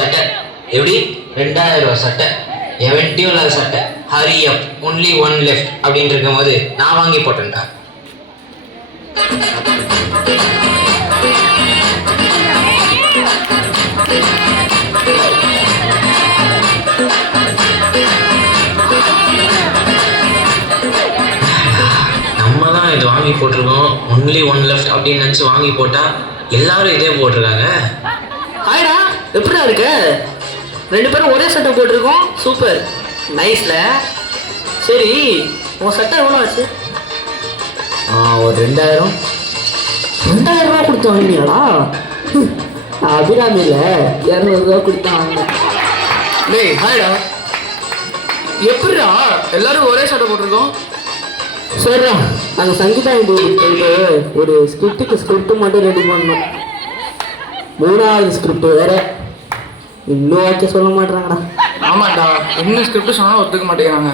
சட்டை. எப்படி? 2000 சட்டை, எவன்ட்டியும் இல்லாத சட்டை. ஹரி அப், ஒன்லி ஒன் லெஃப்ட் அப்படின்னு இருக்கும் போது நான் வாங்கி போட்டேன்டா. நம்ம தான் இது வாங்கி போட்டிருக்கோம், ஒன்லி ஒன் லெஃப்ட் அப்படின்னு நினச்சி வாங்கி போட்டால் எல்லாரும் இதே போட்டிருக்காங்க. ஹாய்டா, எப்படிடா இருக்கு? 2 பேரும் ஒரே சட்டை போட்டிருக்கோம், சூப்பர் நைஸ்ல. சரி, உன் சட்டை எவ்வளோ ஆச்சு? ஒரு 2000. 2000 ரூபா கொடுத்து வாங்கினியாடா? அபிராமி இல்லை, 200 ரூபா கொடுத்து வாங்கினேன். டேய் ஹாய்டா, எப்படிடா எல்லாரும் ஒரே சட்டை போட்டிருக்கோம்? சரிடா, நாங்கள் சங்கீதா இன்டர்வியூக்கு போயிட்டு ஒரு ஸ்கிரிப்ட் மட்டும் ரெடி பண்ணோம். 3வது ஸ்கிரிப்ட் வேற இன்னும் ஓகே சொல்ல மாட்டாங்கடா. ஆமாண்டா, இன்னும் ஸ்கிரிப்ட் சொன்னாலும் ஒத்துக்க மாட்டேங்கிறாங்க.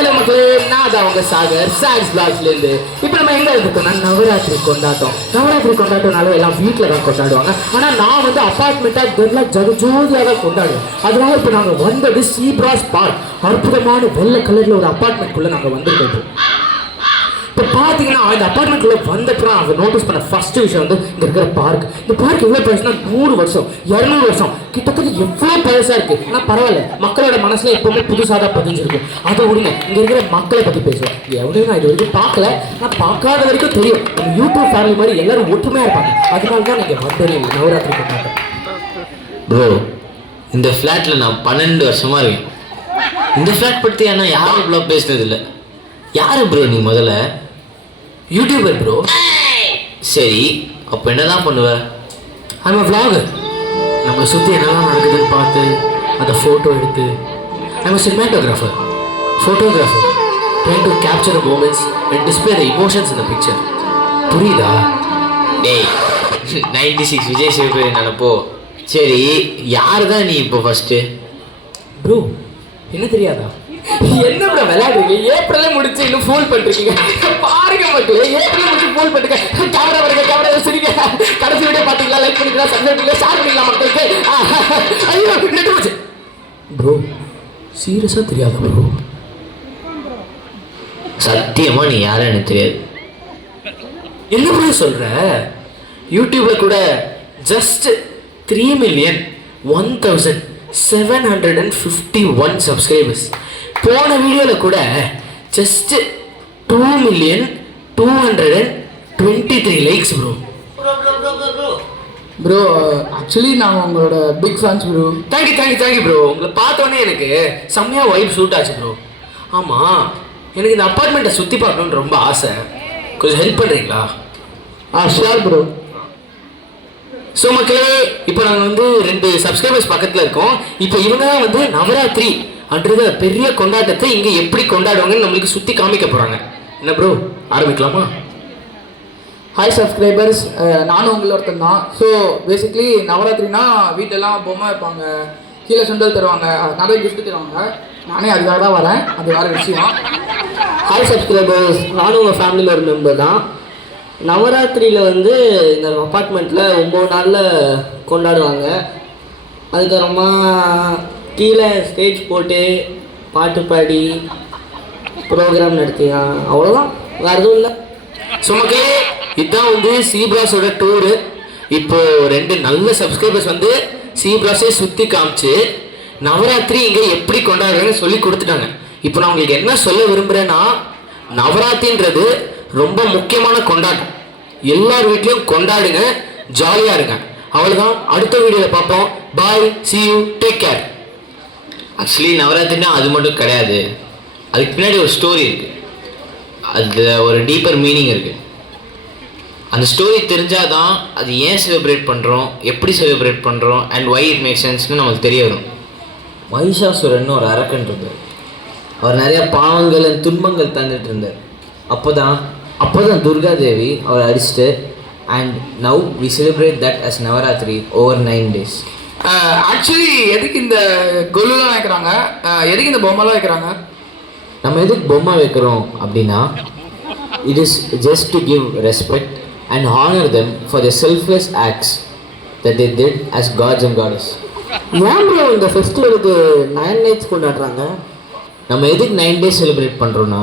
ஹலோ மக்களே, நான் தான் உங்க சாகர் சாக்ஸ் பிளாக்ஸ்லேருந்து. இப்போ நம்ம எங்கே இருக்கோம்னா நவராத்திரி கொண்டாட்டம். நவராத்திரி கொண்டாட்டம்னால எல்லாம் வீட்டில் தான் கொண்டாடுவாங்க. ஆனால் நான் வந்து அப்பார்ட்மெண்ட்டாக இதெல்லாம் ஜகஜோதியாக தான் கொண்டாடுவேன். அதனால இப்போ நாங்கள் வந்தது சீப்ராஸ் பார்க். அற்புதமான வெள்ளை கலரில் ஒரு அப்பார்ட்மெண்ட்குள்ளே நாங்கள் வந்துருக்கோம். இப்போ பார்த்தீங்கன்னா இந்த அப்பார்ட்மெண்ட்குள்ளே வந்தப்பறம் அவங்க நோட்டீஸ் பண்ண ஃபஸ்ட்டு விஷயம் வந்து இங்கே இருக்கிற பார்க். இந்த பார்க் எவ்வளோ பழசுனா 100 வருஷம் 200 வருஷம் கிட்டத்தட்ட எவ்வளோ பழசாக இருக்குது. ஆனால் பரவாயில்ல, மக்களோட மனசில் எப்போவுமே புதுசாக தான் பதிஞ்சிருக்கும். அதை விடுங்க, இங்கே இருக்கிற மக்களை பற்றி பேசுவேன். எவ்வளோ நான் இது வரைக்கும் பார்க்கல, நான் பார்க்காத வரைக்கும் தெரியும். நம்ம யூடியூப் ஃபேமிலி மாதிரி எல்லாரும் ஒற்றுமையாக இருப்பாங்க. அதனால தான் நீங்கள் வந்தேன் நவராத்திரி கொண்டாட்டம். ப்ரோ, இந்த ஃப்ளாட்டில் நான் 12 வருஷமாக இருக்கேன். இந்த ஃப்ளாட் பற்றி ஆனால் யாரும் இவ்வளோ பேசுனது இல்லை. யார் ப்ரோ நீ? முதல்ல யூடியூபர் ப்ரோ. சரி, அப்போ என்ன தான் பண்ணுவ? I'm vlogger. நம்மளை சுற்றி என்னெல்லாம் நடக்குதுன்னு பார்த்து அதை ஃபோட்டோ எடுத்து I'm cinematographer, photographer, trying to capture the moments and display the emotions in the picture. புரியுதா? டேய், 96 விஜய் சிவபேரி நினைப்போ. சரி, யார் தான் நீ இப்போ ஃபஸ்ட்டு? ப்ரோ, என்ன தெரியாதா? என்ன ப்ரோ விளையாடுறீங்க? ஏப்ரலே முடிச்சு இன்னும் ஃபோன் பண்ணிருக்கீங்க. பாருங்க மக்களே, ஏப்ரலே முடிச்சு ஃபோன் பண்ணிருக்க. கேமரா வருங்க, கேமரா சரிங்க. கடைசி வீடியோ பார்த்தீங்களா? லைக் பண்ணிக்கலாம், சப்ஸ்கிரைப் பண்ணிக்கலாம், ஷேர் பண்ணிக்கலாம் மக்களுக்கு. ஐயோ நெட்டு போச்சு. ப்ரோ சீரியஸாக தெரியாதா ப்ரோ? சத்தியமாக நீ யாரும் எனக்கு தெரியாது. என்ன ப்ரோ சொல்கிற? யூடியூப்பில் கூட ஜஸ்ட் 3,01,751 சப்ஸ்கிரைபர்ஸ். போன வீடியோவில் கூட just 2,223 likes bro. Bro actually நாங்கள் உங்களோட big fans bro. Thank you bro. உங்களை பார்த்தோன்னே எனக்கு செம்மையாக வைப் சூட் ஆச்சு ப்ரோ. ஆமாம், எனக்கு இந்த அப்பார்ட்மெண்ட்டை சுற்றி பார்க்கணுன்னு ரொம்ப ஆசை. கொஞ்சம் ஹெல்ப் பண்ணுறீங்களா? Sure bro. ஸோ மக்களே, இப்போ நாங்கள் வந்து 2 சப்ஸ்கிரைபர்ஸ் பக்கத்தில் இருக்கோம். இப்போ இவங்க தான் வந்து நவராத்திரி அன்றது பெரிய கொண்டாட்டத்தை இங்கே எப்படி கொண்டாடுவாங்கன்னு நம்மளுக்கு சுற்றி காமிக்க போகிறாங்க. என்ன ப்ரோ, ஆரம்பிக்கலாமா? ஹாய் சப்ஸ்கிரைபர்ஸ், நானும் உங்களை ஒருத்தன் தான். ஸோ பேசிக்லி நவராத்திரினா வீட்டெல்லாம் பொம்மை வைப்பாங்க, கீழே சுண்டல் தருவாங்க, நிறைய கிஃப்ட் தருவாங்க. நானே அதுக்காக தான் வரேன், அது வேறு விஷயம். ஹாய் சப்ஸ்கிரைபர்ஸ், நானும் உங்கள் ஃபேமிலியில் ஒரு மெம்பர் தான். நவராத்திரியில் வந்து இந்த அப்பார்ட்மெண்ட்டில் 9 நாளில் கொண்டாடுவாங்க. அதுக்கப்புறமா கீழே ஸ்டேஜ் போட்டு பாட்டு பாடி ப்ரோக்ராம் நடத்தியான், அவ்வளோதான், வேறு எதுவும் இல்லை. ஸோ மக்களே, இதுதான் வந்து சீப்ராஸோட டூரு. இப்போது 2 நல்ல சப்ஸ்கிரைபர்ஸ் வந்து சீப்ராஸே சுற்றி காமிச்சு நவராத்திரி இங்கே எப்படி கொண்டாடுறேன்னு சொல்லி கொடுத்துட்டாங்க. இப்போ நான் உங்களுக்கு என்ன சொல்ல விரும்புகிறேன்னா, நவராத்திரின்றது ரொம்ப முக்கியமான கொண்டாட்டம். எல்லார் வீட்லேயும் கொண்டாடுங்க, ஜாலியாக இருங்க. அவ்வளோதான், அடுத்த வீடியோவில் பார்ப்போம். Bye, see you, take care. Actually நவராத்திரினா அது மட்டும் கிடையாது, அதுக்கு பின்னாடி ஒரு ஸ்டோரி இருக்குது. அதில் ஒரு டீப்பர் மீனிங் இருக்குது. அந்த ஸ்டோரி தெரிஞ்சால் தான் அது ஏன் செலிப்ரேட் பண்ணுறோம், எப்படி செலிப்ரேட் பண்ணுறோம், அண்ட் வை இட் மேக் சென்ஸ்னு நமக்கு தெரிய வரும். மகிஷாசுரன் ஒரு அரக்கன் இருந்தார். அவர் நிறையா பாவங்கள் துன்பங்கள் தந்துட்டு இருந்தார். அப்போ தான் துர்காதேவி அவரை அடிச்சுட்டு, and now we celebrate that as Navratri over 9 days. Actually எதுக்கு இந்த கொலுலாம் வைக்கிறாங்க, எதுக்கு இந்த பொம்மைலாம் வைக்கிறாங்க? நம்ம எதுக்கு பொம்மை வைக்கிறோம் அப்படின்னா, It is just to give respect and honor them for their selfless acts that they did as gods and goddess. ஏன் ப்ரோ இந்த ஃபெஸ்டிவலுக்கு 9 nights கொண்டாடுறாங்க? நம்ம எதுக்கு 9 days செலிப்ரேட் பண்ணுறோன்னா,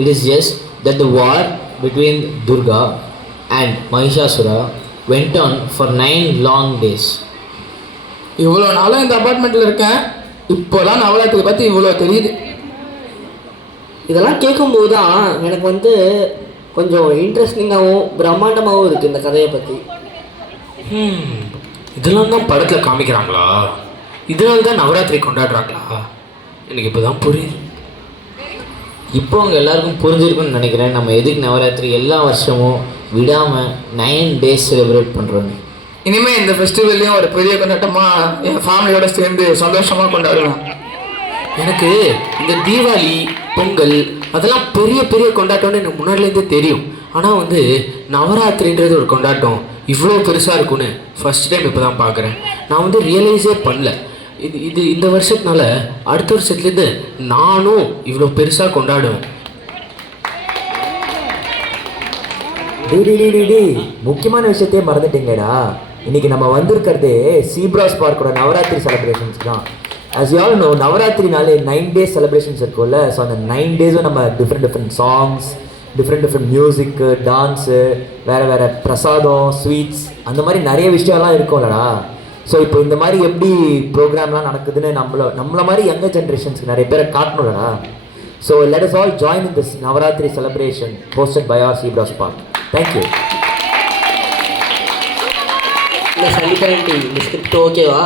it is just that the war between Durga and Mahishasura went on for 9 long days. இவ்வளோ நாளும் இந்த அப்பார்ட்மெண்ட்டில் இருக்கேன், இப்போ தான் நவராத்திரி பற்றி இவ்வளோ தெரியுது. இதெல்லாம் கேட்கும்போது தான் எனக்கு வந்து கொஞ்சம் இன்ட்ரெஸ்டிங்காகவும் பிரம்மாண்டமாகவும் இருக்குது இந்த கதையை பற்றி. இதெல்லாம் தான் படத்தில் காமிக்கிறாங்களா? இதனால தான் நவராத்திரி கொண்டாடுறாங்களா? எனக்கு இப்போ தான் புரியுது. இப்போ அவங்க எல்லாருக்கும் புரிஞ்சிருக்குன்னு நினைக்கிறேன் நம்ம எதுக்கு நவராத்திரி எல்லா வருஷமும் விடாமல் 9 days செலிப்ரேட் பண்ணுறோன்னு. இனிமேல் இந்த ஃபெஸ்டிவல்லையும் ஒரு பெரிய கொண்டாட்டமாக என் ஃபேமிலியோடு சேர்ந்து சந்தோஷமாக கொண்டாடுவேன். எனக்கு இந்த தீபாவளி, பொங்கல் அதெல்லாம் பெரிய பெரிய கொண்டாட்டம்னு எனக்கு முன்னாடிலேருந்தே தெரியும். ஆனால் வந்து நவராத்திரின்றது ஒரு கொண்டாட்டம் இவ்வளோ பெருசாக இருக்கும்னு ஃபஸ்ட் டைம் இப்போ தான் பார்க்குறேன். நான் வந்து ரியலைஸே பண்ணல. இது இந்த வருஷத்துனால அடுத்த வருஷத்துலேருந்து நானும் இவ்வளோ பெருசாக கொண்டாடுவேன். டி முக்கியமான விஷயத்தையே மறந்துட்டீங்கடா. இன்னைக்கு நம்ம வந்திருக்கிறதே சீப்ராஸ் பார்க்கோட நவராத்திரி செலிப்ரேஷன்ஸ் தான். ஆஸ் யூ ஆல் நோ, நவராத்திரினாலே 9 days செலிப்ரேஷன்ஸ் இருக்கும்ல. ஸோ அந்த 9 days-ம் நம்ம different songs, different music, dance, வேறு பிரசாதம், ஸ்வீட்ஸ், அந்த மாதிரி நிறைய விஷயம்லாம் இருக்கும்லடா. ஸோ இப்போ இந்த மாதிரி எப்படி ப்ரோக்ராம்லாம் நடக்குதுன்னு நம்மள மாதிரி யங்கர் ஜென்ரேஷன்ஸ்க்கு நிறைய பேரை காட்டணும்லடா. So let us all join in this Navaratri celebration hosted by our Seebros park. Thank you. இல்லை சங்கீதா ஆண்டி, இந்த ஸ்கிரிப்ட் ஓகேவா?